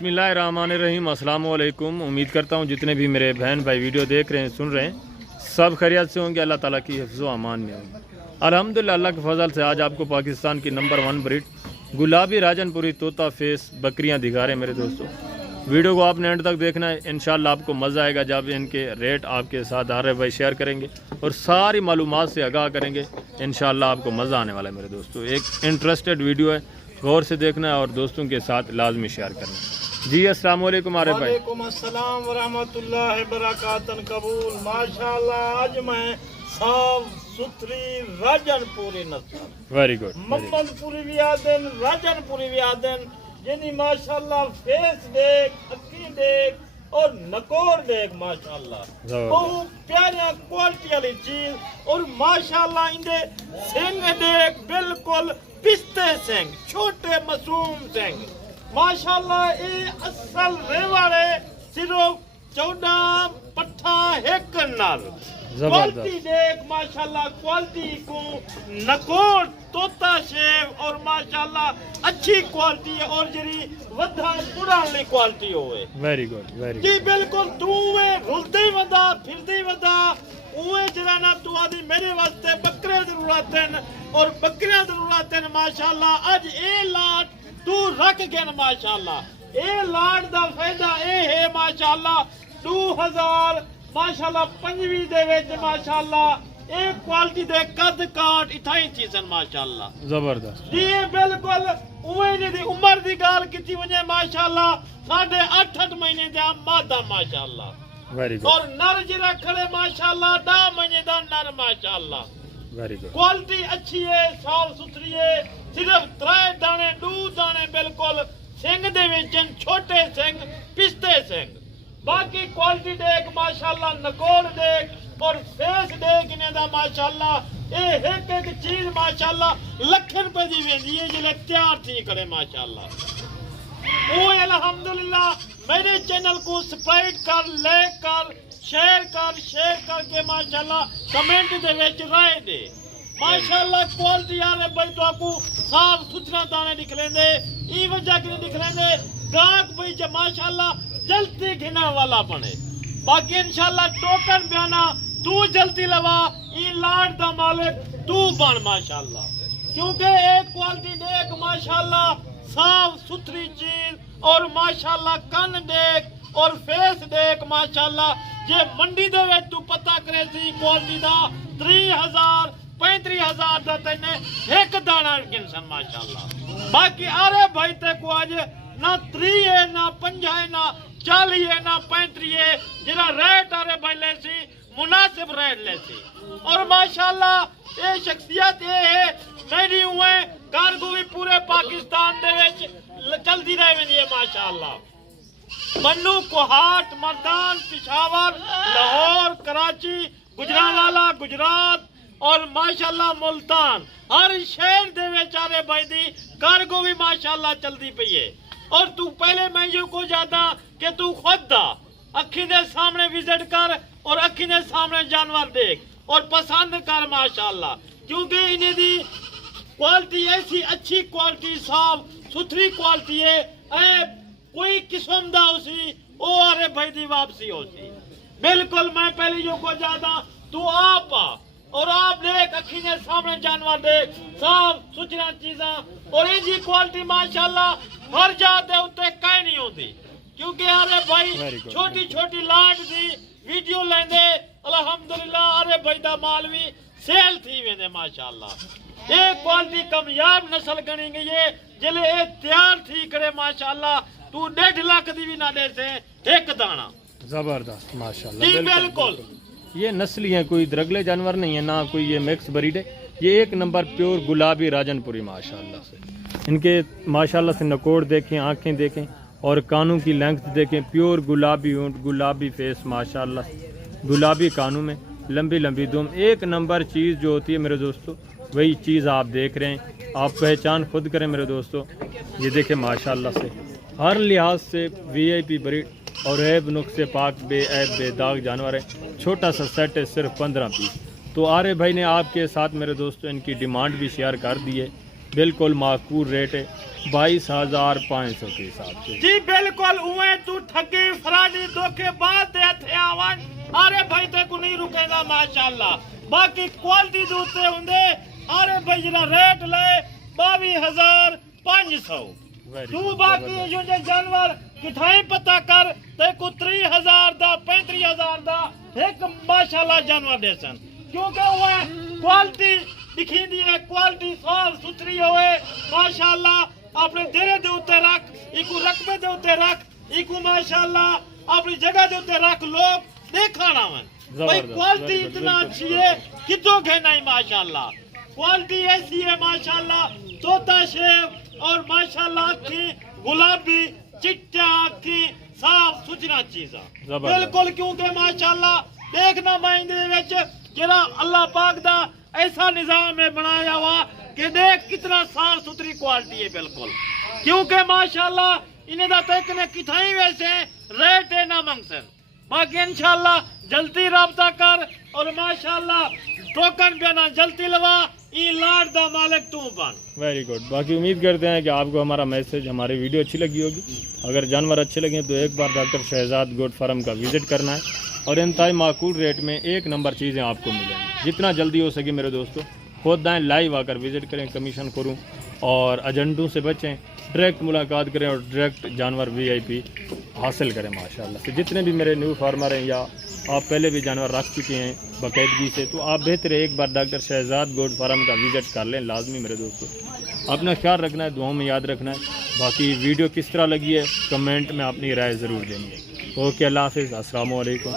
बिस्मिल्लाहिर्रहमानिर्रहीम। अस्सलाम वालेकुम। उम्मीद करता हूँ जितने भी मेरे बहन भाई वीडियो देख रहे हैं, सुन रहे हैं, सब खैरियत से होंगे, अल्लाह ताला की हिफ्ज़ व अमान में होंगे। अल्हम्दुलिल्लाह, अल्लाह के फजल से आज आपको पाकिस्तान की नंबर 1 ब्रीड गुलाबी राजनपुरी तोता फेस बकरियाँ दिखा रहे हैं मेरे दोस्तों। वीडियो को आपने एंड तक देखना है, इंशाल्लाह आपको मज़ा आएगा जब इनके रेट आपके साथ आर भाई शेयर करेंगे और सारी मालूमात से आगाह करेंगे। इंशाल्लाह आपको मज़ा आने वाला है मेरे दोस्तों। एक इंटरेस्टेड वीडियो है, गौर से देखना है और दोस्तों के साथ लाजमी शेयर करना है। जी अस्सलाम वालेकुम आरिफ भाई। वालेकुम अस्सलाम व रहमतुल्लाहि बरकातन कबूल। माशाअल्लाह, आज मैं साफ सुथरी राजनपुरी नस्ल वेरी गुड। मोहम्मदपुरी वियादन राजनपुरी वियादन यानी माशाअल्लाह फेस देख, अक्की देख और नकोर देख माशाअल्लाह बहुत प्यारी क्वालिटी वाली चीज। और माशाअल्लाह इनके सिंग देख बिल्कुल पिस्ते सिंग, छोटे मासूम सिंग माशाअल्लाह। ये असल रेवाड़े सिर्फ 14 पट्ठा एक नर क्वालिटी देख माशाअल्लाह। क्वालिटी को नकोर तोता शेव और माशाअल्लाह अच्छी क्वालिटी है और जरी वधा पुरानी क्वालिटी होवे। वेरी गुड वेरी जी बिल्कुल। तू रुलते वधा फिरते वधा उहे जरा ना तू आदि मेरे वास्ते बकरे जरूरत हैं और बकरियां जरूरत हैं माशाअल्लाह। आज ए लाट तू रख गए माशाअल्लाह। ए लाट दा फायदा ए है माशाअल्लाह 2000 माशाअल्लाह 25 दे विच माशाअल्लाह ए क्वालिटी दे कद काट इथाई चीज़न माशाअल्लाह जबरदस्त। जी बिल्कुल उहे दी उम्र दी गाल कीती वने माशाअल्लाह 8.5 महीने दा मादा माशाअल्लाह। Very good. और नर जरा खड़े माशाअल्लाह 10 महीने दा नर माशाअल्लाह। Very good. क्वालिटी अच्छी है, साफ सुथरी है। सिर्फ 3 दाने 2 दाने बिल्कुल सिंग दे विच छोटे सिंग पिस्ते सिंग। बाकी क्वालिटी देख माशाअल्लाह, नकोर देख और फेस देख इन्हें दा माशाअल्लाह। ये एक चीज माशाअल्लाह लाख रुपए दी वेंदी है जिले तैयार थी करे माशाअल्लाह। वो अल्हम्दुलिल्लाह मेरे चैनल को सब्सक्राइब कर, लाइक कर, शेयर करके माशाअल्लाह कमेंट दे विच राय दे माशाअल्लाह। क्वालिटी यार भाई तो आपको साफ सुथरा दाने निकलेंदे ई वजह के निकलेंदे गाहक भाई जब माशाअल्लाह जल्दी घिना वाला बने। बाकी इंशाअल्लाह टोकन बयाना तू जल्दी लवा ई लाड दा मालिक तू बन माशाअल्लाह। क्योंकि एक क्वालिटी देख माशाअल्लाह साफ सुथरी चीज और माशाअल्लाह कन देख और फेस देख माशाअल्लाह। जे मंडी दे विच तू पता करे सी क्वालिटी दा 3000 35,000 दा तने एक दाना गिनसन माशाअल्लाह। बाकी अरे भाई ते को आज ना 3 है ना 5 है ना 40 है ना 35 है जिना रेट अरे भाई ले सी मुनासिब रेट ले सी। और माशाअल्लाह ये शख्सियत ये है मेरी हुए कारगो भी पूरे पाकिस्तान दे विच चलदी रह वेंदी है माशाअल्लाह। मन्नू कोहाट मर्दान पिशावर लाहौर कराची गुजरांवाला गुजरात और माशाअल्लाह मुल्तान हर शहर दे विच आरे भाई दी कारगो भी माशाअल्लाह चलदी पई है। और तू पहले मैं यूं को जादा कि तू खुद दा अखी दे सामने विजिट कर और अखी दे सामने जानवर देख और पसंद कर माशाअल्लाह। क्योंकि इन्हें दी क्वालिटी ऐसी अच्छी क्वालिटी साफ सुथरी क्वालिटी है। कोई किस्म दा उसी ओ अरे भाई दी वापसी होती बिल्कुल। मैं पहले यूं को जादा तू आप आ और आप देख अखी के सामने जानवर देख साफ सुथरा चीजा और ये जी क्वालिटी माशाअल्लाह हर जाते उत्ते कहीं नहीं होती। क्योंकि अरे भाई छोटी छोटी लाट दी वीडियो लेंदे अल्हम्दुलिल्लाह अरे भाई दा माल भी सेल थी वेंदे माशाअल्लाह। ये क्वालिटी कामयाब नस्ल गणी गई है जिले ये तैयार थी करे माशाअल्लाह। तू 1.5 लाख दी भी ना दे से एक दाना जबरदस्त माशाअल्लाह। जी बिल्कुल। ये नस्ली है, कोई द्रगले जानवर नहीं है ना कोई ये मिक्स ब्रीड है। ये एक नंबर प्योर गुलाबी राजनपुरी माशाअल्लाह से। इनके माशाअल्लाह से नकोड़ देखें, आंखें देखें और कानों की लेंथ देखें। प्योर गुलाबी ऊँट, गुलाबी फेस माशाअल्लाह, गुलाबी कानों में लंबी लंबी दुम। एक नंबर चीज़ जो होती है मेरे दोस्तों वही चीज़ आप देख रहे हैं। आप पहचान खुद करें मेरे दोस्तों। ये देखें माशाअल्लाह से हर लिहाज से VIP ब्रीड और ऐब नुक्से पाक बेऐब बेदाग जानवर है। छोटा सा सेट है, सिर्फ 15 पीस। तो आरे भाई ने आपके साथ मेरे दोस्तों इनकी डिमांड भी शेयर कर दी है। बिल्कुल माकूल रेट है 22,500 کے حساب سے. جی بالکل اوے تو ٹھگی فراڈی دھوکے بعد دے ہتھے آون ارے بھائی تے کو نہیں رکے گا ماشاءاللہ. باقی کوالٹی دے اوتے ہوندے ارے بھائی جڑا ریٹ لے 22,500. تو باقی جو جانور کتھائیں پتہ کر تے کو 30,000 دا 35,000 دا ایک ماشاءاللہ جانور دے سن کیونکہ وہ کوالٹی دکھی دی ہے کوالٹی صاف ستھری ہوئے ماشاءاللہ اپنے دیرے دے اوتے رکھ ایکو رقبے دے اوتے رکھ ایکو ماشاءاللہ اپنی جگہ دے اوتے رکھ لوگ دیکھانا ہے بھائی کوالٹی اتنا اچھی ہے کتوں گھے نہیں ماشاءاللہ. کوالٹی ایسی ہے ماشاءاللہ طوطا شیف اور ماشاءاللہ اکھیں گلابی چٹا اکھیں صاف ستھرا چیزاں بالکل کیونکہ ماشاءاللہ دیکھنا مائندے وچ جڑا اللہ پاک دا ایسا نظام ہے بنایا ہوا کہ دیکھ کتنا صاف ستھری کوالٹی ہے بالکل کیونکہ ماشاءاللہ انہیں دا تکنے کتھائیں ویسے ریٹ نہ منگسن. باقی انشاءاللہ جلدی رابطہ کر اور ماشاءاللہ ٹوکن بینا جلدی لوا ای لاڈ دا مالک تو بن. Very good. باقی امید کرتے ہیں کہ آپ کو ہمارا میسج ہماری ویڈیو اچھی لگی ہوگی. اگر جانور اچھے لگیں تو ایک بار ڈاکٹر شہزاد گوٹ فارم کا وزٹ کرنا ہے اور انتہائی معقول ریٹ میں ایک نمبر چیزیں آپ کو ملیں گی. جتنا جلدی ہو سکے میرے دوستوں خود دائیں لائیو آ کر وزٹ کریں کمیشن کروں اور ایجنٹوں سے بچیں ڈائریکٹ ملاقات کریں اور ڈائریکٹ جانور VIP حاصل کریں ماشاءاللہ سے. جتنے بھی میرے نیو فارمر ہیں یا آپ پہلے بھی جانور رکھ چکے ہیں باقاعدگی سے تو آپ بہتر ہے ایک بار ڈاکٹر شہزاد گوٹ فارم کا وزٹ کر لیں لازمی میرے دوستوں. اپنا خیال رکھنا ہے دعاؤں میں یاد رکھنا ہے. باقی ویڈیو کس طرح لگی ہے کمنٹ میں اپنی رائے ضرور دیں گے. اوکے اللہ حافظ. السلام علیکم.